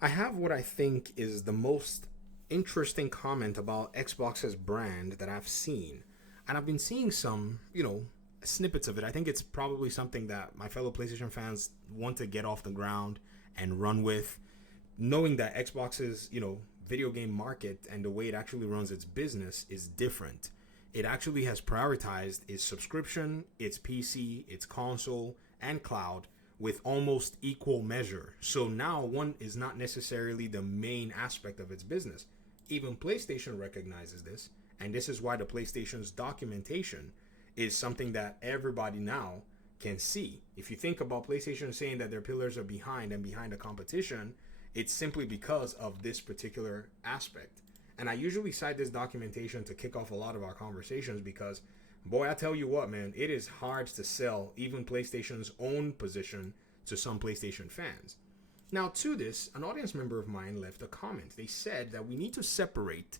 I have what I think is the most interesting comment about Xbox's brand that I've seen. And I've been seeing some, snippets of it. I think it's probably something that my fellow PlayStation fans want to get off the ground and run with, knowing that Xbox's, video game market and the way it actually runs its business is different. It actually has prioritized its subscription, its PC, its console, and cloud with almost equal measure. So now one is not necessarily the main aspect of its business. Even PlayStation recognizes this, and this is why the PlayStation's documentation is something that everybody now can see. If you think about PlayStation saying that their pillars are behind and behind the competition, it's simply because of this particular aspect. And I usually cite this documentation to kick off a lot of our conversations because, boy, I tell you what, man, it is hard to sell even PlayStation's own position to some PlayStation fans. Now, to this, an audience member of mine left a comment. They said that we need to separate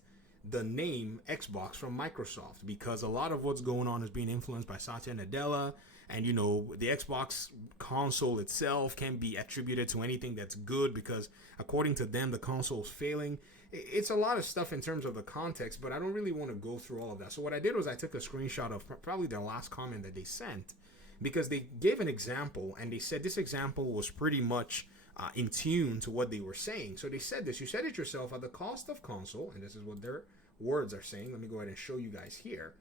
the name Xbox from Microsoft because a lot of what's going on is being influenced by Satya Nadella, and the Xbox console itself can be attributed to anything that's good because according to them the console's failing. It's a lot of stuff in terms of the context, but I don't really want to go through all of that. So what I did was I took a screenshot of probably their last comment that they sent because they gave an example and they said this example was pretty much in tune to what they were saying. So they said this: you said it yourself, at the cost of console, and this is what their words are saying. Let me go ahead and show you guys here.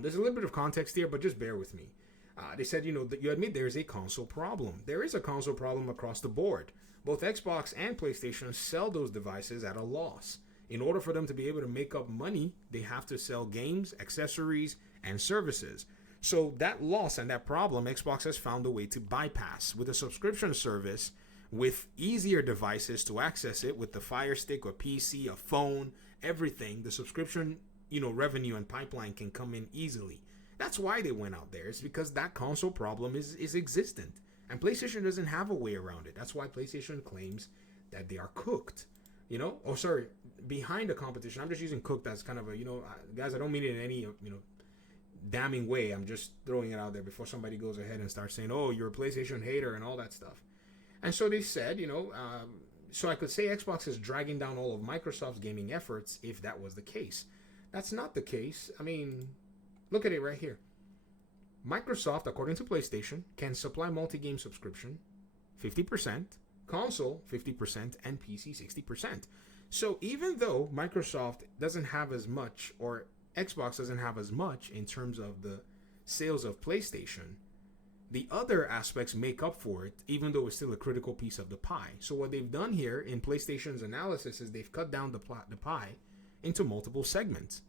There's a little bit of context here, but just bear with me. They said, that you admit there is a console problem. There is a console problem across the board. Both Xbox and PlayStation sell those devices at a loss. In order for them to be able to make up money, they have to sell games, accessories, and services. So that loss and that problem, Xbox has found a way to bypass with a subscription service with easier devices to access it with the Fire Stick or PC, a phone, everything. The subscription, revenue and pipeline can come in easily. That's why they went out there. It's because that console problem is existent. And PlayStation doesn't have a way around it. That's why PlayStation claims that they are cooked. Oh, sorry, behind the competition. I'm just using cooked as kind of a, guys, I don't mean it in any, damning way. I'm just throwing it out there before somebody goes ahead and starts saying, oh, you're a PlayStation hater and all that stuff. And so they said, so I could say Xbox is dragging down all of Microsoft's gaming efforts if that was the case. That's not the case. I mean, look at it right here. Microsoft, according to PlayStation, can supply multi-game subscription 50%, console 50%, and PC 60%. So even though Microsoft doesn't have as much, or Xbox doesn't have as much in terms of the sales of PlayStation, the other aspects make up for it, even though it's still a critical piece of the pie. So what they've done here in PlayStation's analysis is they've cut down the pie into multiple segments.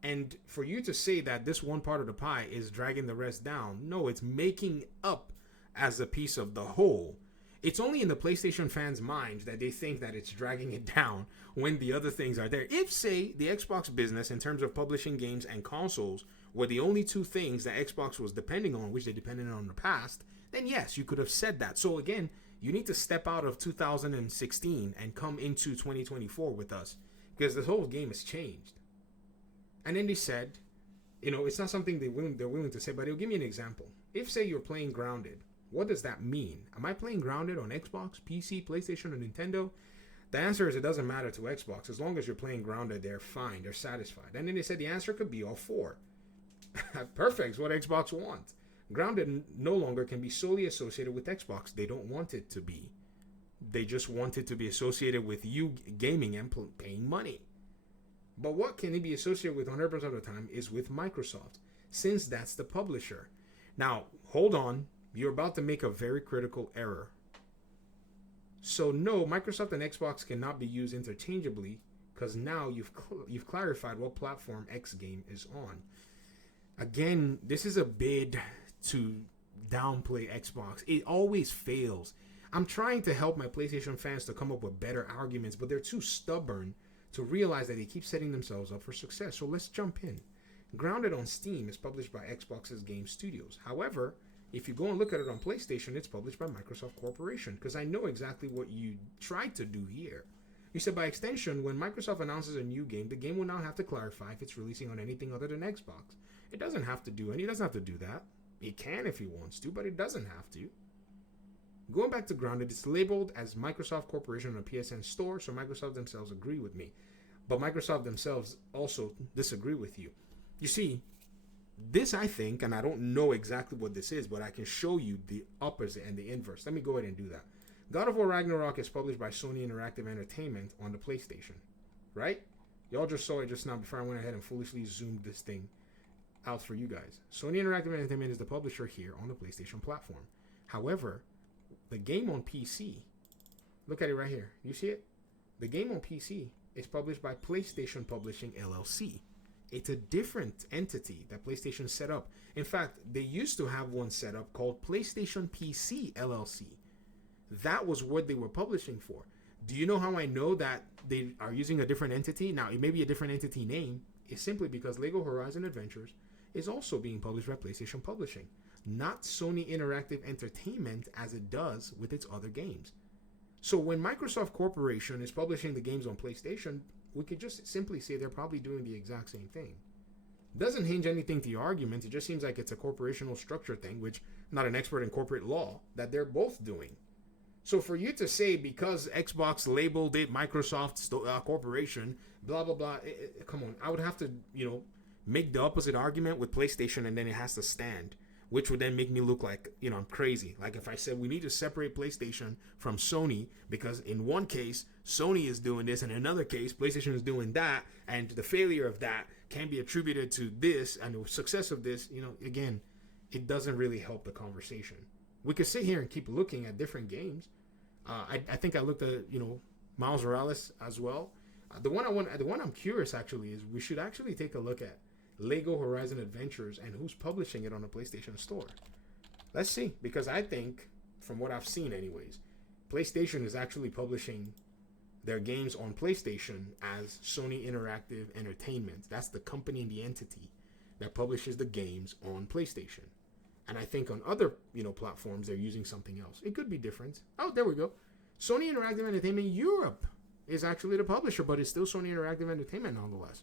And for you to say that this one part of the pie is dragging the rest down, no, it's making up as a piece of the whole. It's only in the PlayStation fans' minds that they think that it's dragging it down when the other things are there. If, say, the Xbox business in terms of publishing games and consoles were the only two things that Xbox was depending on, which they depended on in the past, then yes, you could have said that. So again, you need to step out of 2016 and come into 2024 with us because this whole game has changed. And then they said, it's not something they're willing to say, but they'll give me an example. If, say, you're playing Grounded, what does that mean? Am I playing Grounded on Xbox, PC, PlayStation, or Nintendo? The answer is it doesn't matter to Xbox. As long as you're playing Grounded, they're fine. They're satisfied. And then they said the answer could be all four. Perfect. It's what Xbox wants. Grounded no longer can be solely associated with Xbox. They don't want it to be. They just want it to be associated with you gaming and paying money. But what can it be associated with 100% of the time is with Microsoft, since that's the publisher. Now, hold on. You're about to make a very critical error. So no, Microsoft and Xbox cannot be used interchangeably because now you've clarified what platform X game is on. Again, this is a bid to downplay Xbox. It always fails. I'm trying to help my PlayStation fans to come up with better arguments, but they're too stubborn to realize that they keep setting themselves up for success. So let's jump in. Grounded on Steam is published by Xbox's Game Studios. However, if you go and look at it on PlayStation, it's published by Microsoft Corporation, because I know exactly what you tried to do here. You said by extension, when Microsoft announces a new game, the game will now have to clarify if it's releasing on anything other than Xbox. It doesn't have to do that. It can if he wants to, but it doesn't have to. Going back to Grounded, it's labeled as Microsoft Corporation on a PSN store, so Microsoft themselves agree with me. But Microsoft themselves also disagree with you. You see, this I think, and I don't know exactly what this is, but I can show you the opposite and the inverse. Let me go ahead and do that. God of War Ragnarok is published by Sony Interactive Entertainment on the PlayStation, right? Y'all just saw it just now before I went ahead and foolishly zoomed this thing out for you guys. Sony Interactive Entertainment is the publisher here on the PlayStation platform. However, the game on PC, look at it right here. You see it? The game on PC is published by PlayStation Publishing LLC. It's a different entity that PlayStation set up. In fact, they used to have one set up called PlayStation PC LLC. That was what they were publishing for. Do you know how I know that they are using a different entity? Now, it may be a different entity name. It's simply because Lego Horizon Adventures is also being published by PlayStation Publishing, not Sony Interactive Entertainment as it does with its other games. So when Microsoft Corporation is publishing the games on PlayStation, we could just simply say they're probably doing the exact same thing. Doesn't hinge anything to your argument. It just seems like it's a corporational structure thing, which I'm not an expert in corporate law, that they're both doing. So for you to say because Xbox labeled it Microsoft Corporation, blah, blah, blah, come on. I would have to, make the opposite argument with PlayStation and then it has to stand, which would then make me look like, I'm crazy. Like if I said we need to separate PlayStation from Sony because in one case, Sony is doing this and in another case, PlayStation is doing that, and the failure of that can be attributed to this and the success of this, again, it doesn't really help the conversation. We could sit here and keep looking at different games. I think I looked at, Miles Morales as well. The one I'm curious actually is we should actually take a look at Lego Horizon Adventures and who's publishing it on the PlayStation Store. Let's see, because I think, from what I've seen anyways, PlayStation is actually publishing their games on PlayStation as Sony Interactive Entertainment. That's the company and the entity that publishes the games on PlayStation. And I think on other, platforms, they're using something else. It could be different. Oh, there we go. Sony Interactive Entertainment Europe is actually the publisher, but it's still Sony Interactive Entertainment nonetheless.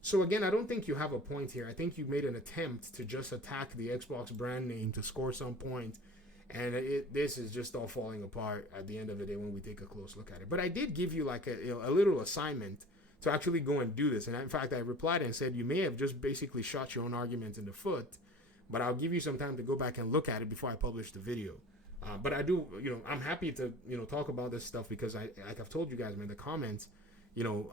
So again, I don't think you have a point here. I think you made an attempt to just attack the Xbox brand name to score some points. And this is just all falling apart at the end of the day when we take a close look at it. But I did give you like a little assignment to actually go and do this. And in fact, I replied and said, you may have just basically shot your own argument in the foot, but I'll give you some time to go back and look at it before I publish the video. But I do, I'm happy to, talk about this stuff because like I've told you guys, man, the comments,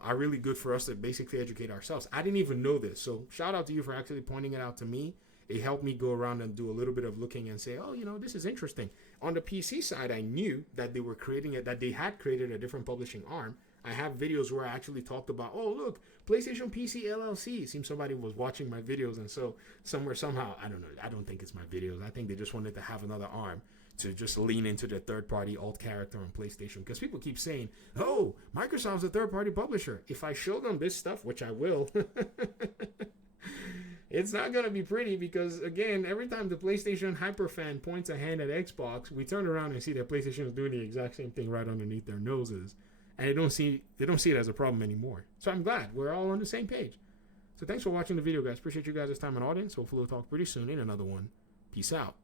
are really good for us to basically educate ourselves. I didn't even know this. So shout out to you for actually pointing it out to me. It helped me go around and do a little bit of looking and say, oh, this is interesting. On the PC side, I knew that they were creating it, that they had created a different publishing arm. I have videos where I actually talked about, oh, look, PlayStation PC LLC. It seems somebody was watching my videos. And so somehow, I don't know. I don't think it's my videos. I think they just wanted to have another arm to just lean into the third-party alt character on PlayStation. Because people keep saying, oh, Microsoft's a third-party publisher. If I show them this stuff, which I will, it's not going to be pretty because, again, every time the PlayStation hyperfan points a hand at Xbox, we turn around and see that PlayStation is doing the exact same thing right underneath their noses. And they don't see it as a problem anymore. So I'm glad we're all on the same page. So thanks for watching the video, guys. Appreciate you guys' time and audience. Hopefully we'll talk pretty soon in another one. Peace out.